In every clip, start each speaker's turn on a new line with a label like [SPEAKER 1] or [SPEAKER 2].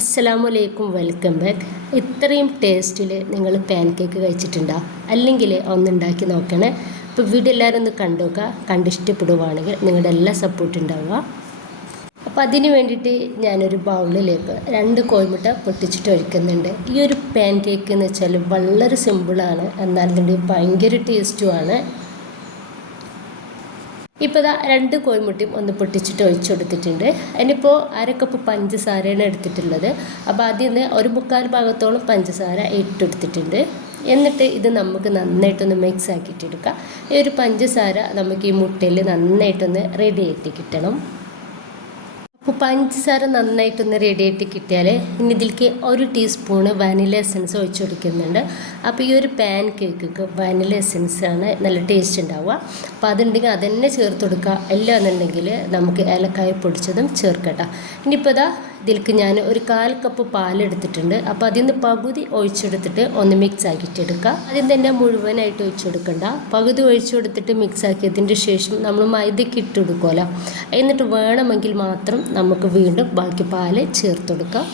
[SPEAKER 1] അസ്സലാമു അലൈക്കും welcome back. ഇത്രയും ടേസ്റ്റിൽ നിങ്ങൾ പാൻ കേക്ക് കഴിച്ചിട്ടുണ്ടോ? അല്ലെങ്കിൽ ഒന്നുണ്ടാക്കി നോക്കണേ. അപ്പോൾ വീഡിയോ എല്ലാവരും ഒന്ന് കണ്ടുനോക്കുക കണ്ടിഷ്ടപ്പെടുവാണെങ്കിൽ നിങ്ങളുടെ എല്ലാ സപ്പോർട്ട് ഉണ്ടാവുക. അപ്പോൾ അതിന് വേണ്ടിയിട്ട് ഞാനൊരു ബൗളിലേക്ക് രണ്ട് കോഴിമുട്ട പൊട്ടിച്ചിട്ട് ഒഴിക്കുന്നുണ്ട്. ഈ ഒരു പാൻ കേക്ക് എന്ന് വെച്ചാൽ വളരെ സിമ്പിളാണ് എന്നാൽ ഭയങ്കര ടേസ്റ്റുമാണ് ഇപ്പോൾ ഇതാ രണ്ട് കോഴിമുട്ടിയും ഒന്ന് പൊട്ടിച്ചിട്ട് ഒഴിച്ചു കൊടുത്തിട്ടുണ്ട്. അതിനിപ്പോൾ അര കപ്പ് പഞ്ചസാരയാണ് എടുത്തിട്ടുള്ളത്. അപ്പോൾ ആദ്യം നിന്ന് ഒരു മുക്കാൽ ഭാഗത്തോളം പഞ്ചസാര ഇട്ടെടുത്തിട്ടുണ്ട്. എന്നിട്ട് ഇത് നമുക്ക് നന്നായിട്ടൊന്ന് മിക്സ് ആക്കിയിട്ടെടുക്കാം. ഈ ഒരു പഞ്ചസാര നമുക്ക് ഈ മുട്ടയിൽ നന്നായിട്ടൊന്ന് റെഡി ആയിട്ട് കിട്ടണം. അപ്പോൾ പഞ്ചസാര നന്നായിട്ടൊന്ന് റെഡിയായിട്ട് കിട്ടിയാൽ ഇനി ഇതിലേക്ക് ഒരു ടീസ്പൂണ് വാനില എസൻസ് ഒഴിച്ച് കൊടുക്കുന്നുണ്ട്. അപ്പോൾ ഈ ഒരു പാൻ കേക്ക് വാനില എസൻസ് ആണ് നല്ല ടേസ്റ്റ് ഉണ്ടാവുക. അപ്പോൾ അതുണ്ടെങ്കിൽ അതന്നെ ചേർത്ത് കൊടുക്കുക. എല്ലാം എന്നുണ്ടെങ്കിൽ നമുക്ക് ഏലക്കായ പൊടിച്ചതും ചേർക്കട്ടോ. ഇനിയിപ്പോൾ ഇതാ ഇതിലേക്ക് ഞാൻ ഒരു കാൽ കപ്പ് പാലെടുത്തിട്ടുണ്ട്. അപ്പോൾ അതിൽ നിന്ന് പകുതി ഒഴിച്ചെടുത്തിട്ട് ഒന്ന് മിക്സ് ആക്കിയിട്ട് എടുക്കുക ആദ്യം തന്നെ മുഴുവനായിട്ട് ഒഴിച്ചെടുക്കണ്ട. പകുതി ഒഴിച്ചു കൊടുത്തിട്ട് മിക്സ് ആക്കിയതിന്റെ ശേഷം നമ്മൾ മൈദയ്ക്ക് ഇട്ട് കൊടുക്കുമല്ലോ എന്നിട്ട് വേണമെങ്കിൽ മാത്രം നമുക്ക് വീണ്ടും ബാക്കി പാൽ ചേർത്ത് കൊടുക്കാം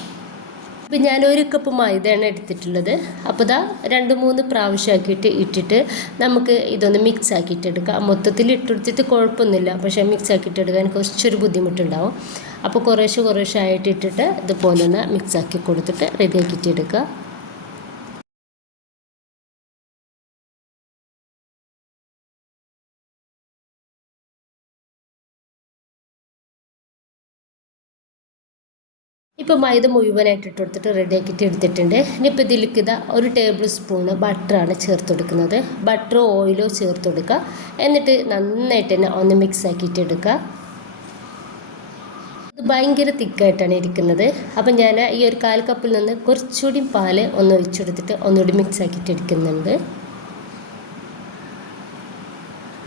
[SPEAKER 1] ഇപ്പം ഞാൻ ഒരു കപ്പ് മൈദയാണ് എടുത്തിട്ടുള്ളത്. അപ്പോൾ ഇതാ രണ്ട് മൂന്ന് പ്രാവശ്യമാക്കിയിട്ട് ഇട്ടിട്ട് നമുക്ക് ഇതൊന്ന് മിക്സ് ആക്കിയിട്ട് എടുക്കാം. മൊത്തത്തിൽ ഇട്ടെടുത്തിട്ട് കുഴപ്പമൊന്നുമില്ല. പക്ഷേ മിക്സ് ആക്കിയിട്ട് എടുക്കാൻ കുറച്ചൊരു ബുദ്ധിമുട്ടുണ്ടാവും. അപ്പോൾ കുറേശ്ശെ കുറേശ്ശെ ആയിട്ട് ഇട്ടിട്ട് ഇതുപോലെ ഒന്ന് മിക്സ് ആക്കി കൊടുത്തിട്ട് റെഡി ആക്കിയിട്ട് എടുക്കുക. ഇപ്പോൾ മൈദ മുഴുവനായിട്ട് ഇട്ട് കൊടുത്തിട്ട് റെഡിയാക്കിയിട്ട് എടുത്തിട്ടുണ്ട്. ഇനിയിപ്പോൾ ഇതിലേക്ക് ഇതാ ഒരു ടേബിൾ സ്പൂണ് ബട്ടറാണ് ചേർത്ത് കൊടുക്കുന്നത്. ബട്ടറോ ഓയിലോ ചേർത്ത് കൊടുക്കുക. എന്നിട്ട് നന്നായിട്ട് തന്നെ ഒന്ന് മിക്സ് ആക്കിയിട്ട് എടുക്കുക. ഇത് ഭയങ്കര തിക്കായിട്ടാണ് ഇരിക്കുന്നത്. അപ്പം ഞാൻ ഈ ഒരു കാൽ കപ്പിൽ നിന്ന് കുറച്ചുകൂടി പാൽ ഒന്ന് ഒഴിച്ചെടുത്തിട്ട് ഒന്നുകൂടി മിക്സ് ആക്കിയിട്ട് എടുക്കുന്നുണ്ട്.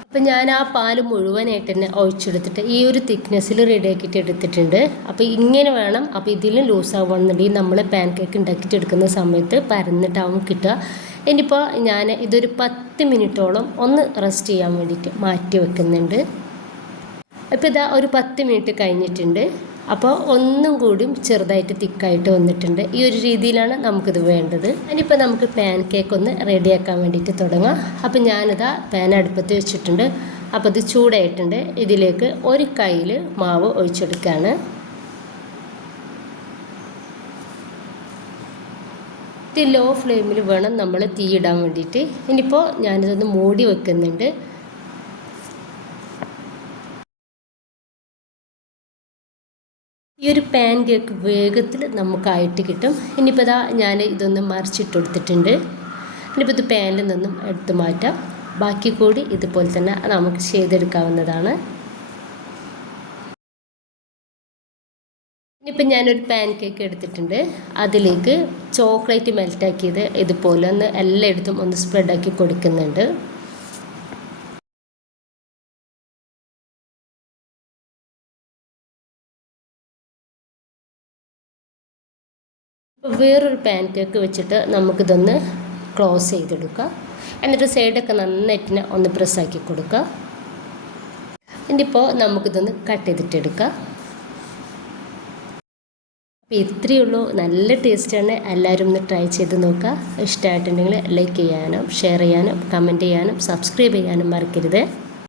[SPEAKER 1] അപ്പം ഞാൻ ആ പാൽ മുഴുവനായിട്ട് തന്നെ ഒഴിച്ചെടുത്തിട്ട് ഈ ഒരു തിക്നെസ്സിൽ റെഡിയാക്കിയിട്ട് എടുത്തിട്ടുണ്ട്. അപ്പോൾ ഇങ്ങനെ വേണം. അപ്പോൾ ഇതിലും ലൂസ് ആവുകയാണെന്നുണ്ടെങ്കിൽ നമ്മൾ പാൻ കേക്ക് ഉണ്ടാക്കിയിട്ട് എടുക്കുന്ന സമയത്ത് പരന്നിട്ടാവും കിട്ടുക. ഇനിയിപ്പോൾ ഞാൻ ഇതൊരു പത്ത് മിനിറ്റോളം ഒന്ന് റെസ്റ്റ് ചെയ്യാൻ വേണ്ടിയിട്ട് മാറ്റി വെക്കുന്നുണ്ട്. ഇപ്പോൾ ഇതാ ഒരു പത്ത് മിനിറ്റ് കഴിഞ്ഞിട്ടുണ്ട്. അപ്പോൾ ഒന്നും കൂടിയും ചെറുതായിട്ട് തിക്കായിട്ട് വന്നിട്ടുണ്ട്. ഈ ഒരു രീതിയിലാണ് നമുക്കിത് വേണ്ടത്. ഇനിയിപ്പോൾ നമുക്ക് പാൻ കേക്ക് ഒന്ന് റെഡിയാക്കാൻ വേണ്ടിയിട്ട് തുടങ്ങാം. അപ്പോൾ ഞാനിതാ പാൻ അടുപ്പത്ത് വെച്ചിട്ടുണ്ട്. അപ്പോൾ ഇത് ചൂടായിട്ടുണ്ട്. ഇതിലേക്ക് ഒരു കയ്യിൽ മാവ് ഒഴിച്ചെടുക്കുകയാണ് ഇത് ലോ ഫ്ലെയിമിൽ വേണം നമ്മൾ തീയിടാൻ വേണ്ടിയിട്ട്. ഇനിയിപ്പോൾ ഞാനിതൊന്ന് മൂടി വെക്കുന്നുണ്ട്. ഈ ഒരു പാൻ കേക്ക് വേഗത്തിൽ നമുക്കായിട്ട് കിട്ടും. ഇനിയിപ്പോൾ ഇതാ ഞാൻ ഇതൊന്ന് മറിച്ചിട്ട് കൊടുത്തിട്ടുണ്ട്. ഇനിയിപ്പോൾ ഇത് പാനിൽ നിന്നും എടുത്തു മാറ്റാം. ബാക്കി കൂടി ഇതുപോലെ തന്നെ നമുക്ക് ചെയ്തെടുക്കാവുന്നതാണ്. ഇനിയിപ്പോൾ ഞാനൊരു പാൻ കേക്ക് എടുത്തിട്ടുണ്ട്. അതിലേക്ക് ചോക്ലേറ്റ് മെൽറ്റാക്കിയത് ഇതുപോലെ ഒന്ന് എല്ലായിടത്തും ഒന്ന് സ്പ്രെഡാക്കി കൊടുക്കുന്നുണ്ട്. വേറൊരു പാൻ കേക്ക് വെച്ചിട്ട് നമുക്കിതൊന്ന് ക്ലോസ് ചെയ്തെടുക്കാം. എന്നിട്ട് സൈഡൊക്കെ നന്നായിട്ടിനെ ഒന്ന് പ്രസ്സാക്കി കൊടുക്കുക ഇനിയിപ്പോൾ നമുക്കിതൊന്ന് കട്ട് ചെയ്തിട്ടെടുക്കാം. അപ്പോൾ ഇത്രയേ ഉള്ളൂ. നല്ല ടേസ്റ്റാണ് എല്ലാവരും ഒന്ന് ട്രൈ ചെയ്ത് നോക്കുക. ഇഷ്ടമായിട്ടുണ്ടെങ്കിൽ ലൈക്ക് ചെയ്യാനും ഷെയർ ചെയ്യാനും കമന്റ് ചെയ്യാനും സബ്സ്ക്രൈബ് ചെയ്യാനും മറക്കരുത്.